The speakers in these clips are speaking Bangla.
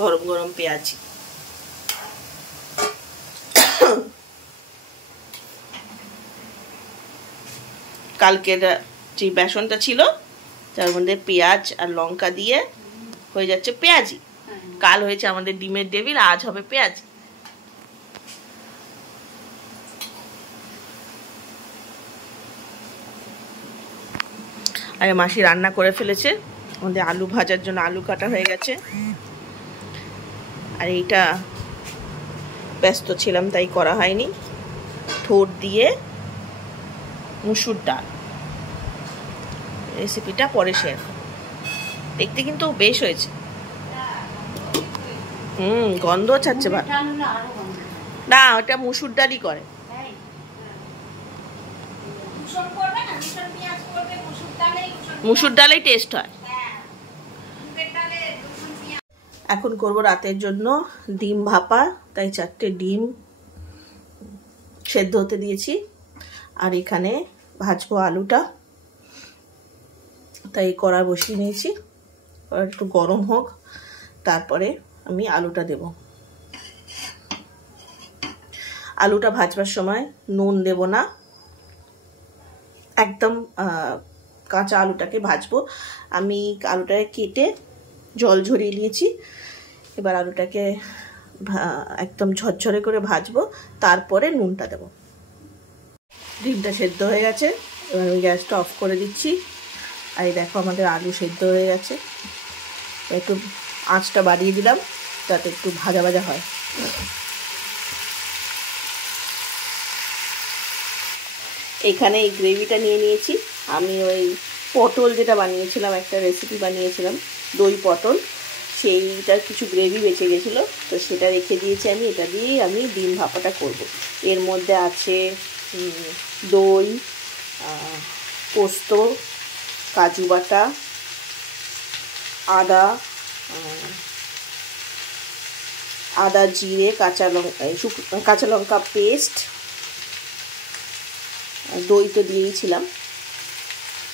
গরম গরম পেঁয়াজি। কালকের যে বেসনটা ছিল তার মধ্যে পেঁয়াজ আর লঙ্কা দিয়ে হয়ে যাচ্ছে পেঁয়াজি। কাল হয়েছে আমাদের ডিমের টেবিল, আজ হবে পেঁয়াজি। আর মাসি রান্না করে ফেলেছে, আমাদের আলু ভাজার জন্য আলু কাটা হয়ে গেছে। আর এইটা ব্যস্ত ছিলাম তাই করা হয়নি। ঠোঁট দিয়ে মুসুর ডাল, রেসিপিটা পরে শেয়ার। দেখতে কিন্তু বেশ হয়েছে। গন্ধ ছাড়ছে ভালো। না, ওটা মুসুর ডালই করে। মুসুর ডালেই টেস্ট হয়। এখন করব রাতের জন্য ডিম ভাপা, তাই 4টে ডিম সেদ্ধ হতে দিয়েছি। আর এখানে ভাজবো আলুটা, তাই কড়া বসিয়ে নিয়েছি। একটু গরম হোক, তারপরে আমি আলুটা দেব। আলুটা ভাজবার সময় নুন দেব না, একদম কাঁচা আলুটাকে ভাজবো। আমি আলুটাকে কেটে জল ঝরিয়ে নিয়েছি। এবার আলুটাকে একদম ঝরঝরে করে ভাজবো, তারপরে নুনটা দেব। ডিমটা সেদ্ধ হয়ে গেছে, এবার আমি গ্যাসটা অফ করে দিচ্ছি। আর এই দেখো আমাদের আলু সেদ্ধ হয়ে গেছে। একটু আঁচটা বাড়িয়ে দিলাম যাতে একটু ভাজা ভাজা হয়। এখানে এই গ্রেভিটা নিয়ে নিয়েছি। আমি ওই পটল যেটা বানিয়েছিলাম, একটা রেসিপি বানিয়েছিলাম দই পটল, সেইটার কিছু গ্রেভি বেঁচে গেছিলো, তো সেটা রেখে দিয়েছি আমি। এটা দিয়েই আমি ডিম ভাপাটা করব। এর মধ্যে আছে দই, পোস্ত, কাজু বাটা, আদা জিরে কাঁচা লঙ্কা পেস্ট, দই তো দিয়েছিলাম,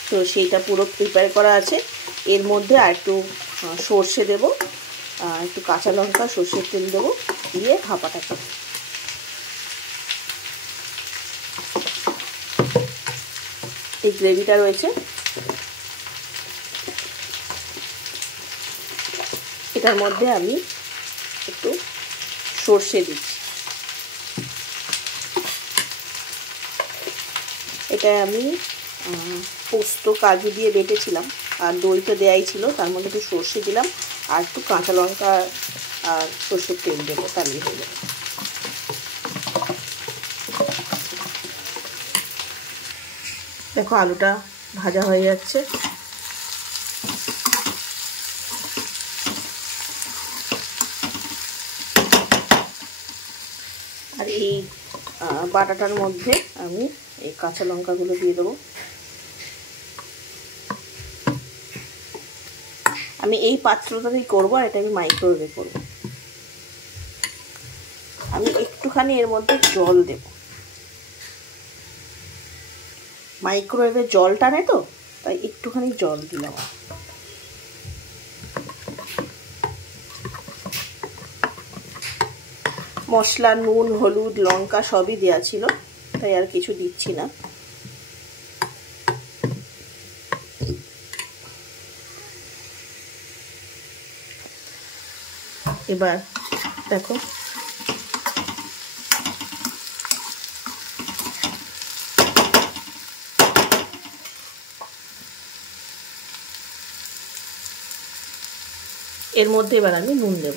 তো সেইটা পুরো প্রিপেয়ার করা আছে। এর মধ্যে আর একটু সর্ষে দেবো, একটু কাঁচা লঙ্কা, সর্ষের তেল দেবো, দিয়ে ভাপাটা করব। এই গ্রেভিটা রয়েছে, এটার মধ্যে আমি একটু সর্ষে দিচ্ছি। এটা আমি পোস্ত কাজু দিয়ে বেটেছিলাম, আর দই তো দেয়াই ছিল, তার মধ্যে একটু সর্ষে দিলাম, আর একটু কাঁচা লঙ্কা আর সর্ষের তেল দেবো, তাহলে হয়ে যাবে। দেখো আলুটা ভাজা হয়ে যাচ্ছে। আর এই বাটাটার মধ্যে আমি এই কাঁচা লঙ্কাগুলো দিয়ে দেবো। আমি এই পাত্রটাতেই করবো, আর এটা আমি মাইক্রোওয়েভে করবো। আমি একটুখানি এর মধ্যে জল দেব, মাইক্রোওয়েভে জল টানে তো, তাই একটুখানি জল দিলাম। মশলা নুন হলুদ লঙ্কা সবই দেওয়া ছিল, তাই আর কিছু দিচ্ছি না। এবার দেখো এর মধ্যে এবার আমি নুন দেব।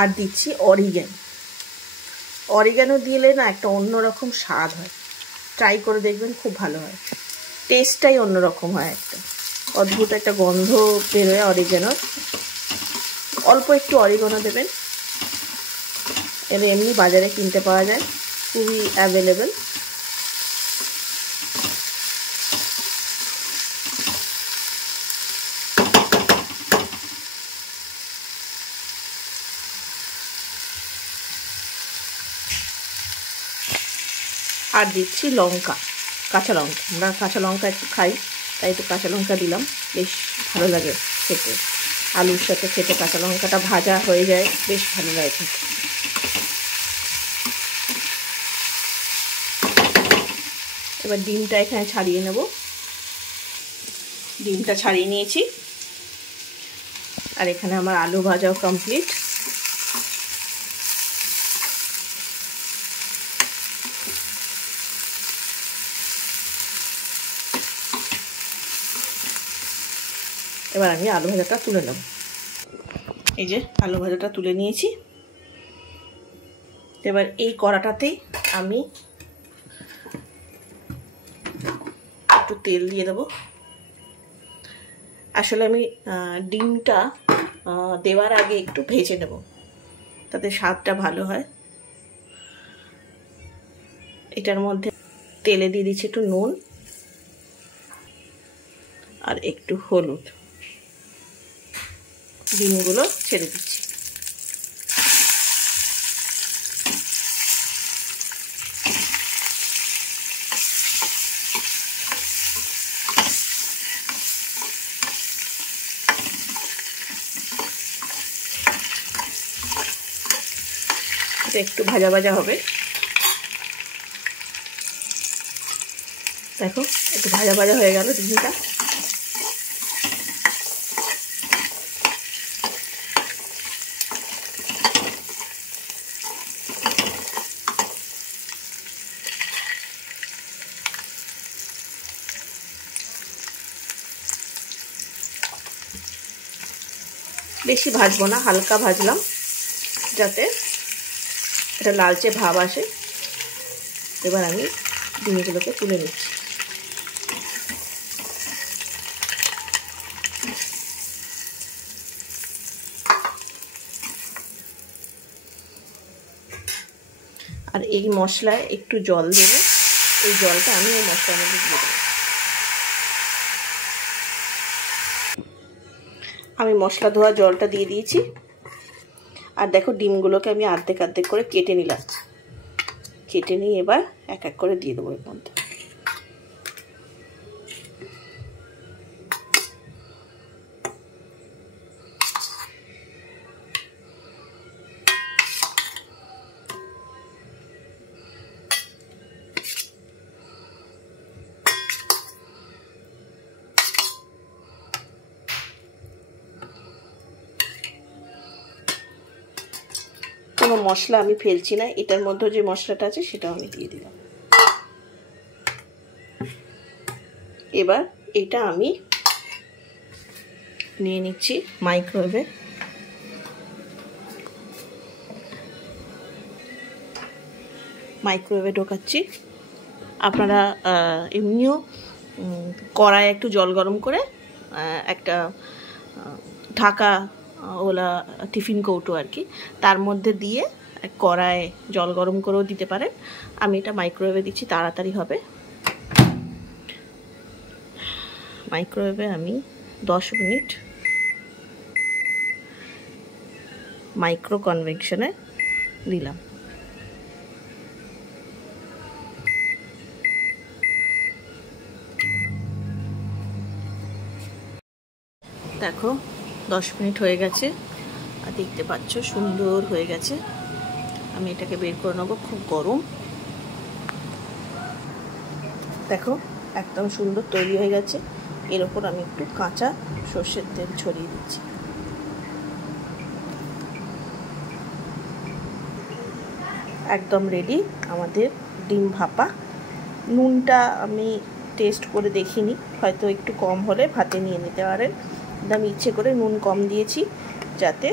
আর দিচ্ছি অরিগ্যানো দিলে না একটা অন্যরকম স্বাদ হয়, ট্রাই করে দেখবেন, খুব ভালো হয়। টেস্টটাই অন্যরকম হয়, একটা অদ্ভুত একটা গন্ধ বেরোয় অরিগ্যানোর। অল্প একটু অরিগ্যানো দেবেন, এর এমনি বাজারে কিনতে পাওয়া যায়, খুবই অ্যাভেলেবেল। আর দিচ্ছি লঙ্কা, কাঁচা লঙ্কা, আমরা কাঁচা লঙ্কা একটু খাই, তাই একটু কাঁচা লঙ্কা দিলাম, বেশ ভালো লাগে খেতে। আলুর সাথে খেতে কাঁচা লঙ্কাটা ভাজা হয়ে যায়, বেশ ভালো লাগে খেতে। এবার ডিমটা এখানে ছাড়িয়ে নেব। ডিমটা ছাড়িয়ে নিয়েছি, আর এখানে আমার আলু ভাজাও কমপ্লিট। এবার আমি আলু ভাজাটা তুলে নেব। এই যে আলু ভাজাটা তুলে নিয়েছি। এবার এই কড়াটাতেই আমি একটু তেল দিয়ে দেবো। আসলে আমি ডিমটা দেওয়ার আগে একটু ভেজে নেব, তাতে স্বাদটা ভালো হয়। এটার মধ্যে তেলে দিয়ে দিচ্ছি একটু নুন আর একটু হলুদ। ডিমগুলো ছেড়ে দিচ্ছি। একটু ভাজা ভাজা হবে, দেখো একটু ভাজা ভাজা হয়ে গেল ডিমটা। বেশি ভাজবো না, হালকা ভাজলাম যাতে এটা লালচে ভাব আসে। এবার আমি ডিমগুলোকে তুলে নিচ্ছি। আর এই মশলায় একটু জল দেবো, এই জলটা আমি এই মশলার মধ্যে দিয়ে দেবো। আমি মশলা ধোয়া জলটা দিয়ে দিয়েছি। আর দেখো ডিমগুলোকে আমি অর্ধেক অর্ধেক করে কেটে নিলাম। কেটে নিয়ে এবার এক এক করে দিয়ে দেবো এর মধ্যে। কোনো মশলা আমি ফেলছি না, এটার মধ্যে যে মশলাটা আছে সেটাও আমি দিয়ে দিলাম। এবার এটা আমি নিয়ে নিচ্ছি মাইক্রোওয়েভে। মাইক্রোওয়েভে ঢোকাচ্ছি। আপনারা এমনিও কড়ায় একটু জল গরম করে একটা ঢাকা ওলা টিফিন কৌটো আর কি, তার মধ্যে দিয়ে কড়ায় জল গরম করেও দিতে পারেন। আমি এটা মাইক্রোওয়েভে দিচ্ছি, তাড়াতাড়ি হবে। মাইক্রোওয়েভে আমি 10 মিনিট মাইক্রো কনভেকশনে দিলাম। দেখো 10 মিনিট হয়ে গেছে, আর দেখতে পাচ্ছ সুন্দর হয়ে গেছে। আমি এটাকে বের করে নেবো, খুব গরম। দেখো একদম সুন্দর তৈরি হয়ে গেছে। এর ওপর আমি একটু কাঁচা সর্ষের তেল ছড়িয়ে দিচ্ছি। একদম রেডি আমাদের ডিম ভাপা। নুনটা আমি টেস্ট করে দেখিনি, হয়তো একটু কম হলে ভাতে নিয়ে নিতে পারেন। আমি ইচ্ছে করে নুন কম দিয়েছি, যাতে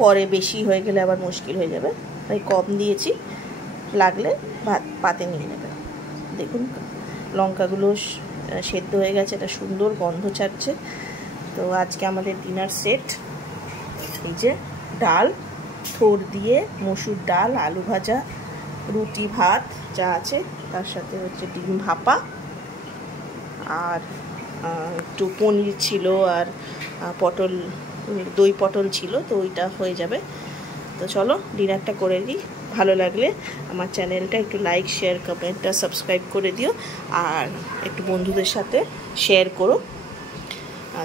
পরে বেশি হয়ে গেলে আবার মুশকিল হয়ে যাবে, তাই কম দিয়েছি। লাগলে পাতে নিয়ে নেবে। দেখুন লঙ্কাগুলো সেদ্ধ হয়ে গেছে, এটা সুন্দর গন্ধ ছাড়ছে। তো আজকে আমাদের ডিনার সেট। এই যে ডাল, থোড় দিয়ে মসুর ডাল, আলু ভাজা, রুটি, ভাত যা আছে, তার সাথে হচ্ছে ডিম ভাপা, আর একটু পনির ছিল, আর পটল, দই পটল ছিল, তো ওইটা হয়ে যাবে। তো চলো ডিনারটা করে দিই। ভালো লাগলে আমার চ্যানেলটা একটু লাইক শেয়ার কমেন্টটা সাবস্ক্রাইব করে দিও, আর একটু বন্ধুদের সাথে শেয়ার করো।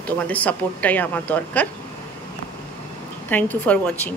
তোমাদের সাপোর্টটাই আমার দরকার। Thank you for watching.